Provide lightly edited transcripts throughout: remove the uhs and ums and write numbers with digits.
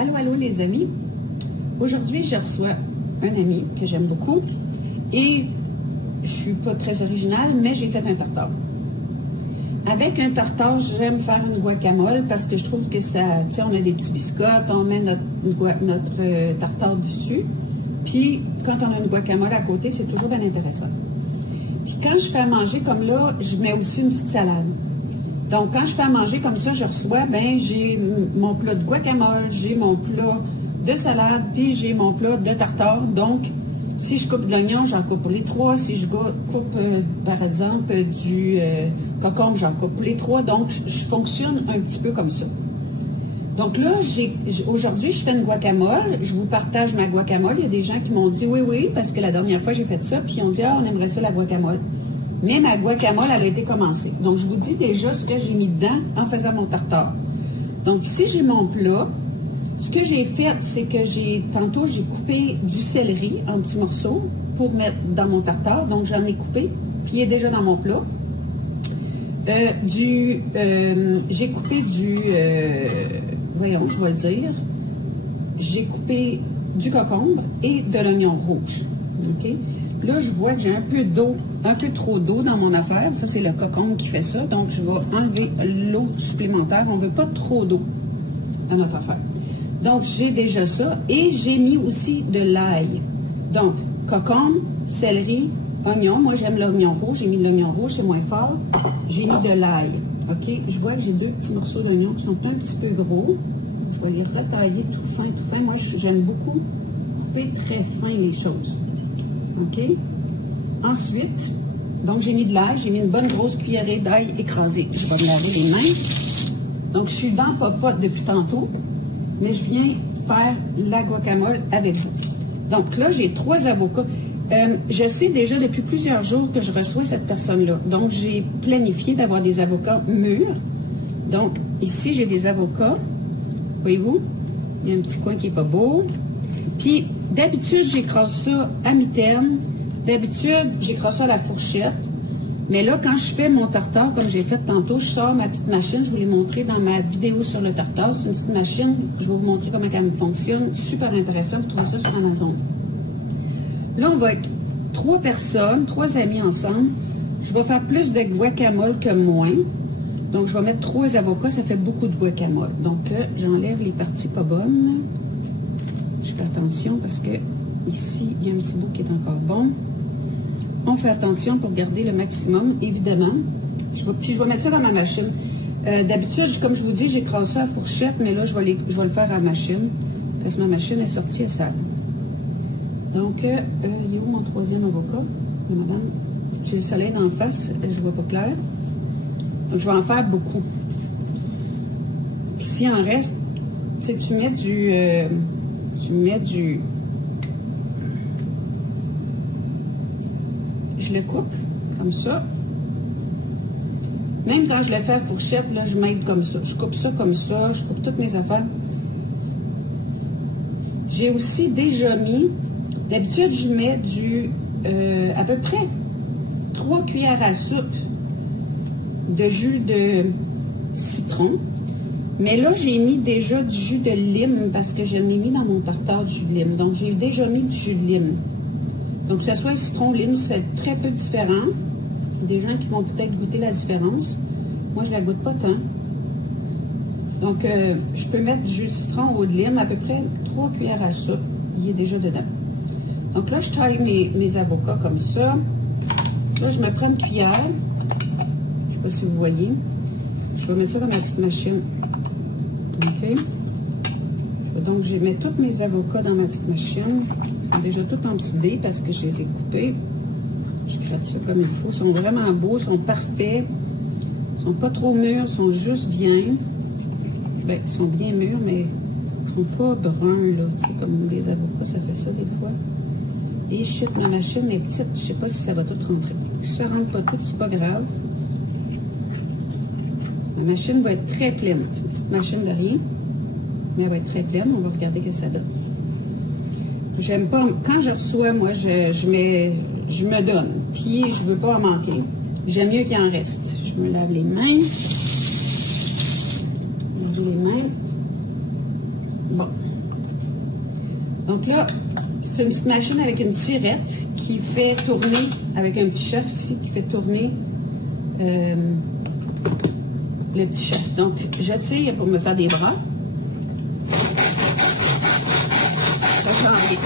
Allô, allô les amis. Aujourd'hui, je reçois un ami que j'aime beaucoup et je suis pas très originale, mais j'ai fait un tartare. Avec un tartare, j'aime faire une guacamole parce que je trouve que ça, tu sais, on a des petits biscottes, on met notre tartare dessus, puis quand on a une guacamole à côté, c'est toujours bien intéressant. Puis quand je fais à manger comme là, je mets aussi une petite salade. Donc, quand je fais à manger comme ça, je reçois, ben j'ai mon plat de guacamole, j'ai mon plat de salade, puis j'ai mon plat de tartare. Donc, si je coupe de l'oignon, j'en coupe pour les trois. Si je coupe, par exemple, du concombre, j'en coupe pour les trois. Donc, je fonctionne un petit peu comme ça. Donc là, aujourd'hui, je fais une guacamole. Je vous partage ma guacamole. Il y a des gens qui m'ont dit oui, oui, parce que la dernière fois, j'ai fait ça. Puis ils ont dit, ah, on aimerait ça la guacamole. Mais ma guacamole, elle a été commencée. Donc, je vous dis déjà ce que j'ai mis dedans en faisant mon tartare. Donc, ici, j'ai mon plat. Ce que j'ai fait, c'est que tantôt, j'ai coupé du céleri en petits morceaux pour mettre dans mon tartare. Donc, j'en ai coupé, puis il est déjà dans mon plat. J'ai coupé voyons, je vais le dire. J'ai coupé du concombre et de l'oignon rouge. OK? Là, je vois que j'ai un peu d'eau, un peu trop d'eau dans mon affaire. Ça, c'est le concombre qui fait ça. Donc, je vais enlever l'eau supplémentaire. On ne veut pas trop d'eau dans notre affaire. Donc, j'ai déjà ça. Et j'ai mis aussi de l'ail. Donc, concombre, céleri, oignon. Moi, j'aime l'oignon rouge. J'ai mis de l'oignon rouge, c'est moins fort. J'ai mis de l'ail. OK? Je vois que j'ai deux petits morceaux d'oignon qui sont un petit peu gros. Je vais les retailler tout fin, tout fin. Moi, j'aime beaucoup couper très fin les choses. OK? Ensuite, donc j'ai mis de l'ail, j'ai mis une bonne grosse cuillerée d'ail écrasée. Je vais me laver les mains. Donc, je suis dans popote depuis tantôt, mais je viens faire la guacamole avec vous. Donc là, j'ai 3 avocats. Je sais déjà depuis plusieurs jours que je reçois cette personne-là. Donc, j'ai planifié d'avoir des avocats mûrs. Donc, ici, j'ai des avocats. Voyez-vous? Il y a un petit coin qui n'est pas beau. Puis, d'habitude, j'écrase ça à mi-terme. D'habitude, j'écrase ça à la fourchette. Mais là, quand je fais mon tartare, comme j'ai fait tantôt, je sors ma petite machine. Je vous l'ai montré dans ma vidéo sur le tartare. C'est une petite machine. Je vais vous montrer comment elle fonctionne. Super intéressant. Vous trouvez ça sur Amazon. Là, on va être 3 personnes, 3 amis ensemble. Je vais faire plus de guacamole que moins. Donc, je vais mettre 3 avocats. Ça fait beaucoup de guacamole. Donc là, j'enlève les parties pas bonnes. Je fais attention parce que ici, il y a un petit bout qui est encore bon. On fait attention pour garder le maximum, évidemment. Puis je vais mettre ça dans ma machine. D'habitude, comme je vous dis, j'écrase ça à fourchette, mais là, je vais le faire à la machine. Parce que ma machine est sortie à sable. Donc, il est où mon 3e avocat? Madame, j'ai le soleil d'en face, je ne vois pas clair. Donc, je vais en faire beaucoup. Puis s'il en reste, tu sais, tu mets du... Je le coupe comme ça. Même quand je le fais à fourchette, là, je m'aide comme ça. Je coupe ça comme ça. Je coupe toutes mes affaires. J'ai aussi déjà mis... D'habitude, je mets à peu près 3 cuillères à soupe de jus de citron. Mais là, j'ai mis déjà du jus de lime parce que je l'ai mis dans mon tartare du jus de lime. Donc, j'ai déjà mis du jus de lime. Donc, que ce soit citron, lime, c'est très peu différent. Il y a des gens qui vont peut-être goûter la différence. Moi, je ne la goûte pas tant. Donc, je peux mettre du jus de citron ou de lime, à peu près 3 cuillères à soupe. Il est déjà dedans. Donc là, je taille mes avocats comme ça. Là, je me prends une cuillère. Je ne sais pas si vous voyez. Je vais mettre ça dans ma petite machine. OK? Donc, je mets tous mes avocats dans ma petite machine. Ils sont déjà tous en petits dés parce que je les ai coupés. Je gratte ça comme il faut. Ils sont vraiment beaux, ils sont parfaits. Ils ne sont pas trop mûrs, ils sont juste bien. Bien, ils sont bien mûrs, mais ils ne sont pas bruns, là. Tu sais, comme des avocats, ça fait ça des fois. Et shit, ma machine est petite. Je ne sais pas si ça va tout rentrer. Si ça ne rentre pas tout, c'est pas grave. Ma machine va être très pleine. C'est une petite machine de rien. Mais elle va être très pleine. On va regarder ce que ça donne. J'aime pas... Quand je reçois, moi, je me donne. Puis, je ne veux pas en manquer. J'aime mieux qu'il en reste. Je me lave les mains. Les mains. Bon. Donc là, c'est une petite machine avec une tirette qui fait tourner, avec un petit chef ici, qui fait tourner le petit chef. Donc, j'attire pour me faire des bras. Ça s'en vient.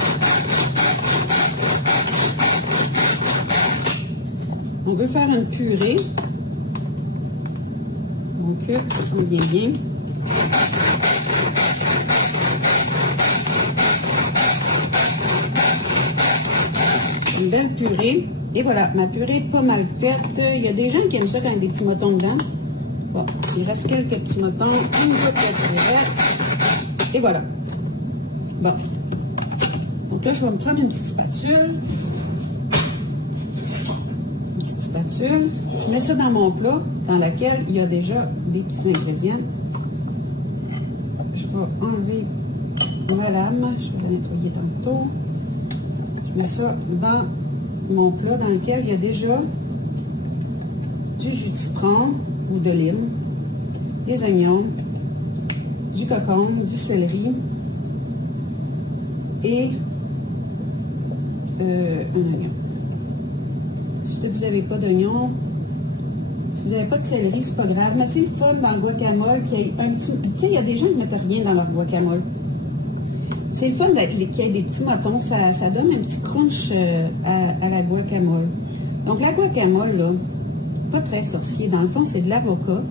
On veut faire une purée. Donc, ça s'en vient bien. Une belle purée. Et voilà, ma purée est pas mal faite. Il y a des gens qui aiment ça quand il y a des petits motons dedans. Bon, il reste quelques petits motons. Une goutte de tirette. Et voilà. Bon. Donc là, je vais me prendre une petite spatule. Une petite spatule. Je mets ça dans mon plat, dans lequel il y a déjà des petits ingrédients. Je vais enlever ma lame. Je vais la nettoyer tantôt. Je mets ça dans mon plat dans lequel il y a déjà du jus de citron ou de lime, des oignons, du concombre, du céleri et un oignon. Si vous n'avez pas d'oignon, si vous n'avez pas de céleri, c'est pas grave, mais c'est le fun dans le guacamole qu'il y ait un petit... Tu sais, il y a des gens qui ne mettent rien dans leur guacamole. C'est le fun qu'il y ait des petits motons, ça donne un petit crunch à la guacamole. Donc la guacamole, là, pas très sorcier, dans le fond, c'est de l'avocat.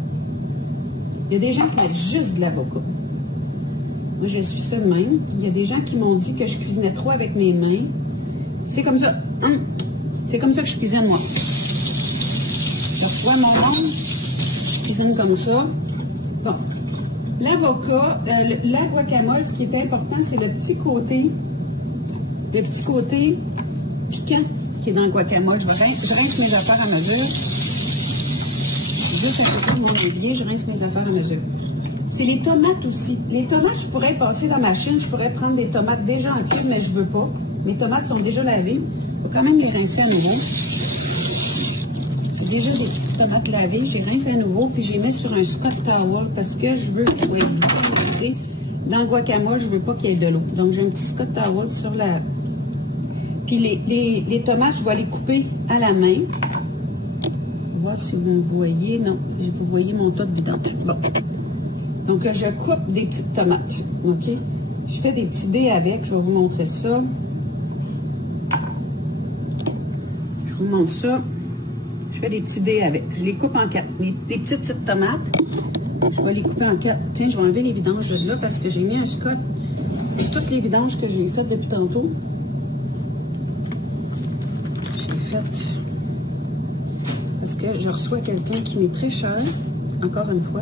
Il y a des gens qui mettent juste de l'avocat. Moi, je suis ça de même. Il y a des gens qui m'ont dit que je cuisinais trop avec mes mains. C'est comme ça. C'est comme ça que je cuisine, moi. Je reçois mon monde, je cuisine comme ça. Bon. L'avocat, la guacamole, ce qui est important, c'est le petit côté piquant qui est dans le guacamole. Je rince mes affaires à mesure. Juste à côté de mon évier, je rince mes affaires à mesure. C'est les tomates aussi. Les tomates, je pourrais passer dans ma machine, je pourrais prendre des tomates déjà en cube, mais je ne veux pas. Mes tomates sont déjà lavées. Il faut quand même les rincer à nouveau. C'est déjà des petites tomates lavées. Je les rince à nouveau, puis je les mets sur un Scott towel parce que je veux qu'ils soient bien. Dans le guacamole, je ne veux pas qu'il y ait de l'eau. Donc, j'ai un petit Scott towel sur la... Puis les tomates, je vais les couper à la main. On va voir si vous me voyez. Non, vous voyez mon tas de vidange. Bon. Donc, je coupe des petites tomates. OK? Je fais des petits dés avec. Je vais vous montrer ça. Je vous montre ça. Je fais des petits dés avec. Je les coupe en 4. Des petites tomates. Je vais les couper en 4. Tiens, je vais enlever les vidanges de là parce que j'ai mis un Scott et toutes les vidanges que j'ai faites depuis tantôt. J'ai fait parce que je reçois quelqu'un qui m'est très cher. Encore une fois.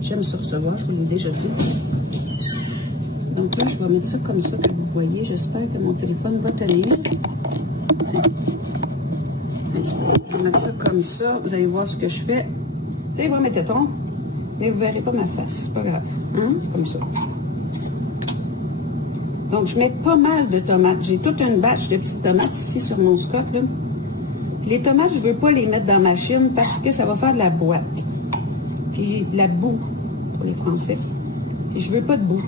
J'aime ça recevoir, je vous l'ai déjà dit. Donc là, je vais mettre ça comme ça que vous voyez. J'espère que mon téléphone va tenir. Tiens. Je vais mettre ça comme ça. Vous allez voir ce que je fais. Vous allez voir mes tétons, mais vous ne verrez pas ma face. C'est pas grave. Hein? C'est comme ça. Donc, je mets pas mal de tomates. J'ai toute une batch de petites tomates ici sur mon Scott. Là. Les tomates, je ne veux pas les mettre dans ma machine parce que ça va faire de la boîte. Puis j'ai de la boue pour les Français. Puis je veux pas de boue.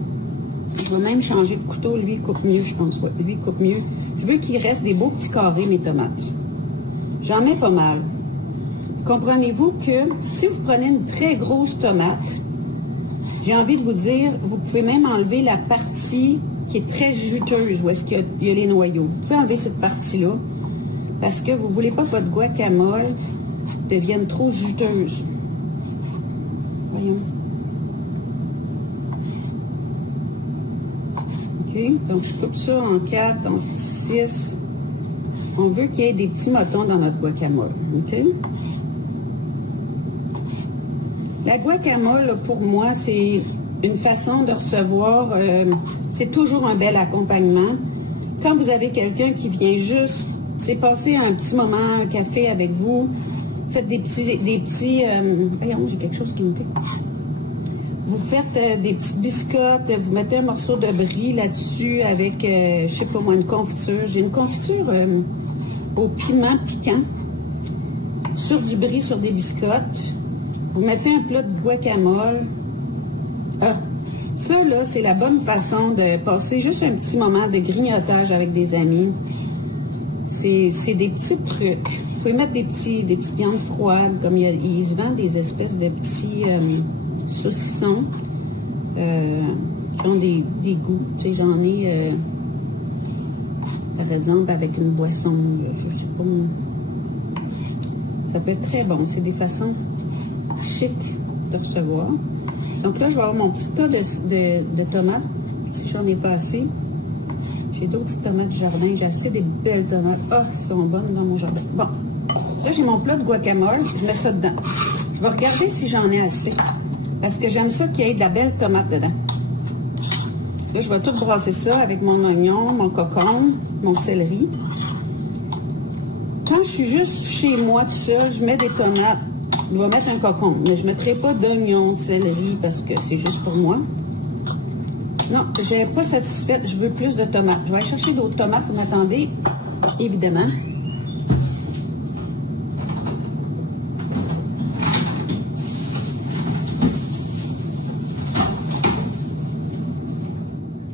Je vais même changer de couteau. Lui, il coupe mieux, je pense. Ouais, lui, il coupe mieux. Je veux qu'il reste des beaux petits carrés, mes tomates. J'en mets pas mal. Comprenez-vous que si vous prenez une très grosse tomate, j'ai envie de vous dire, vous pouvez même enlever la partie qui est très juteuse, où est-ce qu'il y a les noyaux. Vous pouvez enlever cette partie-là parce que vous ne voulez pas que votre guacamole devienne trop juteuse. Voyons. OK. Donc, je coupe ça en 4, en 6. On veut qu'il y ait des petits motons dans notre guacamole. OK? La guacamole, pour moi, c'est une façon de recevoir... c'est toujours un bel accompagnement. Quand vous avez quelqu'un qui vient juste, passer un petit moment, un café avec vous, faites des petits voyons, j'ai quelque chose qui me pique. Vous faites des petites biscottes, vous mettez un morceau de brie là-dessus avec, je sais pas moi, une confiture. J'ai une confiture au piment piquant sur du brie, sur des biscottes. Vous mettez un plat de guacamole. Ah, Ça, là, c'est la bonne façon de passer juste un petit moment de grignotage avec des amis. C'est des petits trucs. Vous pouvez mettre des petites viandes froides, comme il se vend des espèces de petits saucissons qui ont des goûts. Tu sais, j'en ai, par exemple, avec une boisson, je sais pas. Ça peut être très bon. C'est des façons chic de recevoir. Donc là, je vais avoir mon petit tas de tomates, si j'en ai pas assez. J'ai d'autres petites tomates du jardin. J'ai assez des belles tomates. Ah, elles sont bonnes dans mon jardin. Bon, là, j'ai mon plat de guacamole. Je mets ça dedans. Je vais regarder si j'en ai assez. Parce que j'aime ça qu'il y ait de la belle tomate dedans. Là, je vais tout brasser ça avec mon oignon, mon cocombe, mon céleri. Quand je suis juste chez moi tout seul, je mets des tomates. Je vais mettre un cocombe, mais je ne mettrai pas d'oignon, de céleri, parce que c'est juste pour moi. Non, je n'ai pas satisfaite. Je veux plus de tomates. Je vais aller chercher d'autres tomates. Vous m'attendez, évidemment.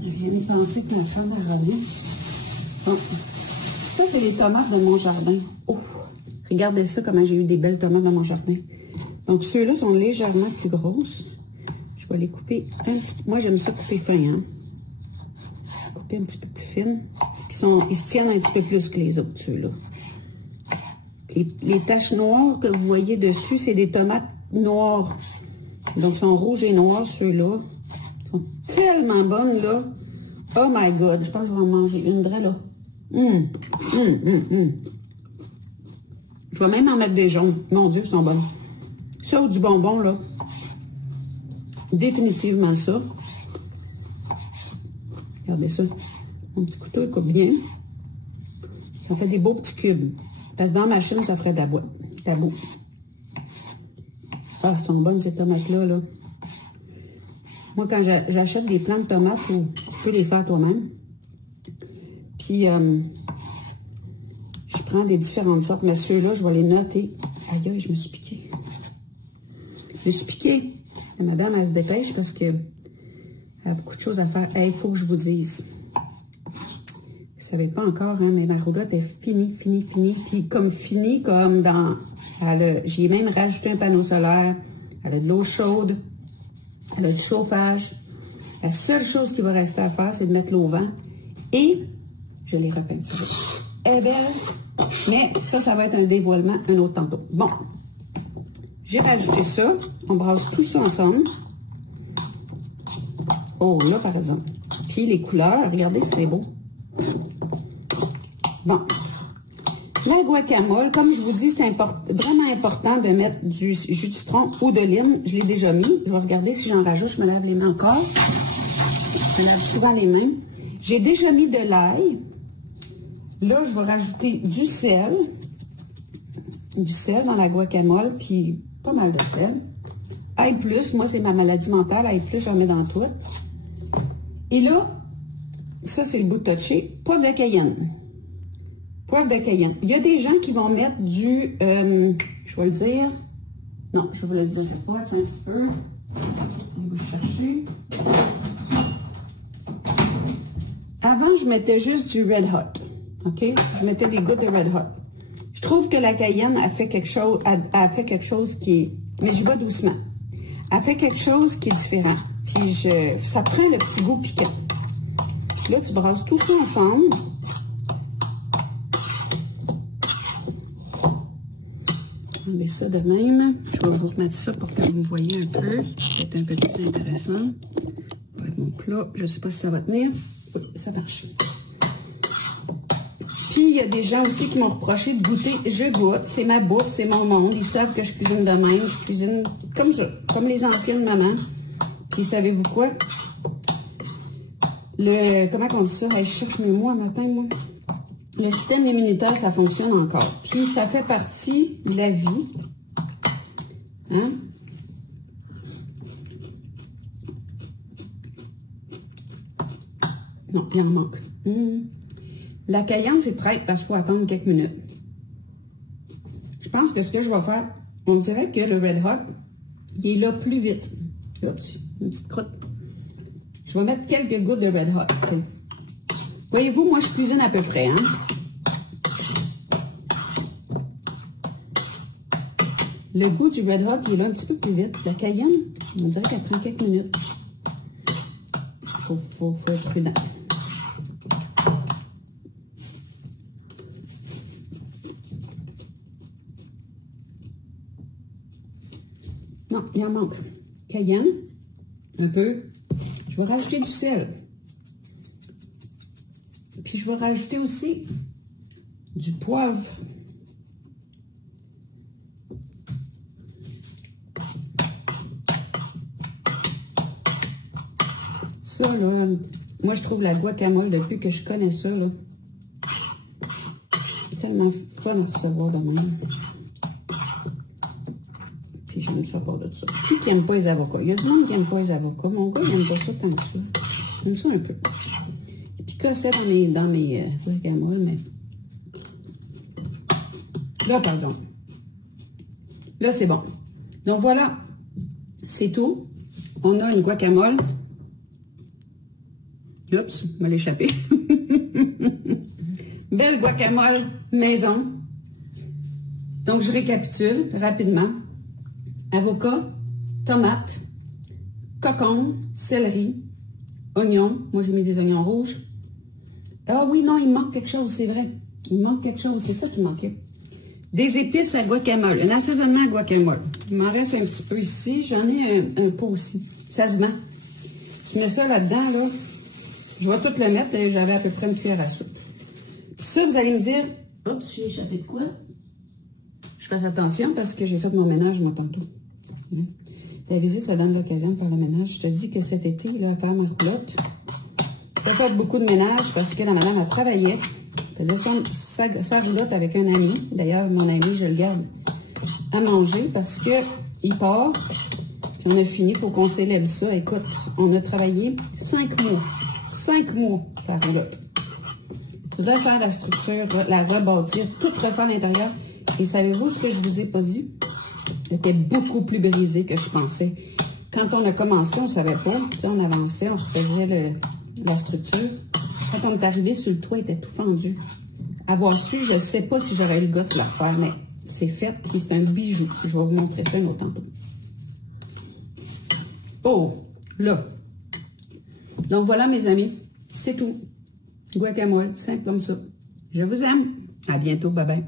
Je viens de penser que la chambre est revenue. Bon. Ça, c'est les tomates de mon jardin. Oh, regardez ça, comment j'ai eu des belles tomates dans mon jardin. Donc, ceux-là sont légèrement plus grosses. Je vais les couper un petit peu. Moi, j'aime ça couper fin, hein. Couper un petit peu plus fine. Ils se tiennent un petit peu plus que les autres, ceux-là. Les taches noires que vous voyez dessus, c'est des tomates noires. Donc, ils sont rouges et noirs, ceux-là. Ils sont tellement bonnes, là. Oh my God, je pense que je vais en manger une vraie, là. Je vais même en mettre des jaunes. Mon Dieu, ils sont bonnes. Ça ou du bonbon, là. Définitivement ça. Regardez ça. Mon petit couteau, il coupe bien. Ça fait des beaux petits cubes. Parce que dans ma machine, ça ferait de la boîte. Tabou. Ah, elles sont bonnes, ces tomates-là, là. Moi, quand j'achète des plants de tomates, tu peux les faire toi-même. Puis, je prends des différentes sortes, mais ceux-là, je vais les noter. Aïe, aïe, je me suis piquée. Je me suis piquée. La madame, elle se dépêche parce qu'elle a beaucoup de choses à faire. Hey, il faut que je vous dise. Vous ne savez pas encore, hein, mais ma roulotte est finie. Puis comme finie, comme dans... J'y ai même rajouté un panneau solaire. Elle a de l'eau chaude. Elle a du chauffage. La seule chose qui va rester à faire, c'est de mettre l'eau au vent. Et je l'ai repeinturée. Elle est belle. Mais ça va être un dévoilement un autre tantôt. Bon. J'ai rajouté ça. On brasse tout ça ensemble. Oh, là, par exemple. Puis les couleurs, regardez si c'est beau. Bon. La guacamole, comme je vous dis, c'est vraiment important de mettre du jus de citron ou de lime. Je l'ai déjà mis. Je vais regarder si j'en rajoute. Je me lave les mains encore. Je me lave souvent les mains. J'ai déjà mis de l'ail. Là, je vais rajouter du sel. Du sel dans la guacamole, puis pas mal de sel. Ail plus, moi, c'est ma maladie mentale. Ail plus, j'en mets dans tout. Et là, ça, c'est le bout de touché. Poivre de Cayenne. Poivre de Cayenne. Il y a des gens qui vont mettre du... je vais le dire. Non, je vais vous le dire pas. Attends un petit peu. On va chercher. Avant, je mettais juste du Red Hot. OK? Je mettais des gouttes de Red Hot. Je trouve que la cayenne a fait quelque chose qui est... Mais je vais doucement. Elle fait quelque chose qui est différent. Puis ça prend le petit goût piquant. Là, tu brasses tout ça ensemble. Enlevez ça de même. Je vais vous remettre ça pour que vous me voyez un peu. C'est un peu plus intéressant. Avec mon plat, je ne sais pas si ça va tenir. Oui, ça marche. Puis, il y a des gens aussi qui m'ont reproché de goûter. Je goûte, c'est ma bouffe, c'est mon monde. Ils savent que je cuisine de même. Je cuisine comme ça, comme les anciennes mamans. Puis, savez-vous quoi? Comment on dit ça? Hey, je cherche mes mots un matin, moi. Le système immunitaire, ça fonctionne encore. Puis, ça fait partie de la vie. Hein? Non, il en manque. La cayenne, c'est traître parce qu'il faut attendre quelques minutes. Je pense que ce que je vais faire, on dirait que le Red Hot, il est là plus vite. Oups, une petite croûte. Je vais mettre quelques gouttes de Red Hot, t'sais. Voyez-vous, moi, je cuisine à peu près, hein. Le goût du Red Hot, il est là un petit peu plus vite. La cayenne, on dirait qu'elle prend quelques minutes. Faut être prudent. Non, il en manque. Cayenne, un peu. Je vais rajouter du sel. Puis je vais rajouter aussi du poivre. Ça, là, moi, je trouve la guacamole, depuis que je connais ça, là, tellement fun à recevoir de même. Puis j'aime ça pour de ça. Qui n'aime pas les avocats? Il y a du monde qui n'aime pas les avocats. Mon gars, il n'aime pas ça tant que ça. J'aime ça un peu. Puis cassé dans mes guacamoles, mais... Là, pardon. Là, c'est bon. Donc, voilà. C'est tout. On a une guacamole. Oups, m'a l'échappé. Belle guacamole maison. Donc, je récapitule rapidement. Avocat, tomate, cocon, céleri, oignon. Moi, j'ai mis des oignons rouges. Ah oui, non, il me manque quelque chose, c'est vrai. Il me manque quelque chose, c'est ça qui manquait. Des épices à guacamole, un assaisonnement à guacamole. Il m'en reste un petit peu ici. J'en ai un pot aussi. Ça se vend. Je mets ça là-dedans, là. Je vais tout le mettre. J'avais à peu près une cuillère à soupe. Puis ça, vous allez me dire, oups, j'ai échappé de quoi? Je fasse attention parce que j'ai fait mon ménage, moi, tantôt. La visite, ça donne l'occasion de faire le ménage. Je te dis que cet été, là, à faire ma roulotte, je n'ai pas fait beaucoup de ménage parce que la madame a travaillé. Elle faisait sa roulotte avec un ami. D'ailleurs, mon ami, je le garde à manger parce qu'il part. Puis on a fini, il faut qu'on célèbre ça. Écoute, on a travaillé 5 mois. 5 mois, sa roulotte. Refaire la structure, la rebâtir, tout refaire à l'intérieur. Et savez-vous ce que je vous ai pas dit? Elle était beaucoup plus brisée que je pensais. Quand on a commencé, on ne savait pas. Tu sais, on avançait, on refaisait la structure. Quand on est arrivé sur le toit, il était tout fendu. Avoir su, je ne sais pas si j'aurais eu le goût de le refaire, mais c'est fait, puis c'est un bijou. Je vais vous montrer ça un autre tantôt. Oh, là. Donc voilà, mes amis, c'est tout. Guacamole, simple comme ça. Je vous aime. À bientôt, bye bye.